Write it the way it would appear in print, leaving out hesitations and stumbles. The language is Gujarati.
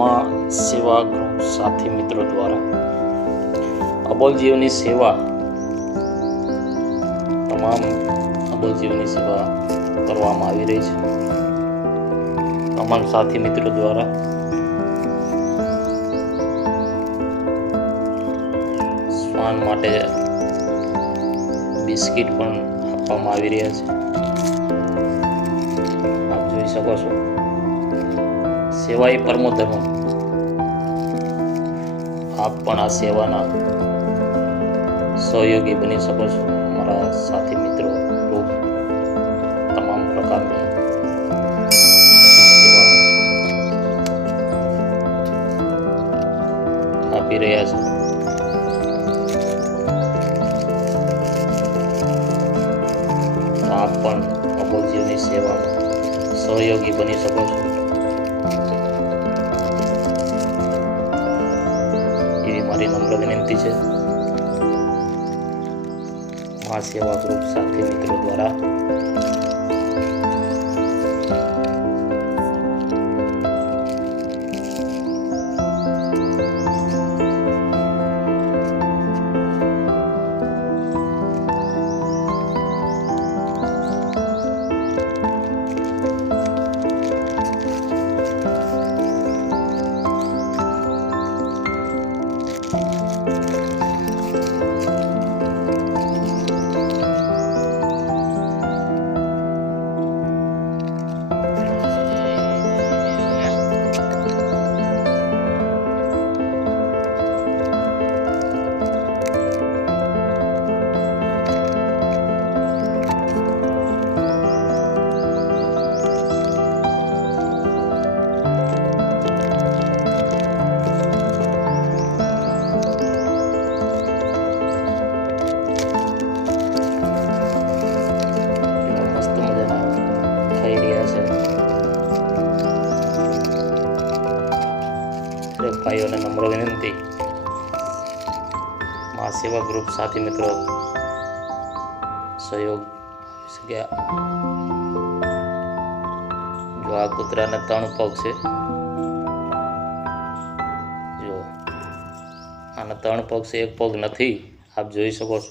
માં સેવા ગ્રુપ સાથી મિત્રો દ્વારા અબોલ જીવની સેવા, તમામ અબોલ જીવની સેવા કરવામાં આવી રહી છે. તમામ સાથી મિત્રો દ્વારા શ્વાન માટે બિસ્કિટ પણ આપવામાં આવી રહ્યા છે. આપ જોઈ શકો છો. સેવા એ પરમો ધર્મ. આપ પણ આ સેવાના સહયોગી બની શકો છો. અમારા સાથી મિત્રો લોકો તમામ પ્રકારની સેવા આપી રહ્યા છે. આપ પણ અબોલ જીવની સેવામાં સહયોગી બની શકો છો એવી મારી નમ્ર વિનંતી છે. મા સેવા ગ્રુપ સાથી મિત્રો દ્વારા ભાઈઓને નમ્ર વિનંતી, મા સેવા ગ્રુપ સાથી મિત્રો સહયોગ શક્યા. જો આ કૂતરાના 3 પગ છે, જો આના 3 પગ છે, 1 પગ નથી. આપ જોઈ શકો છો.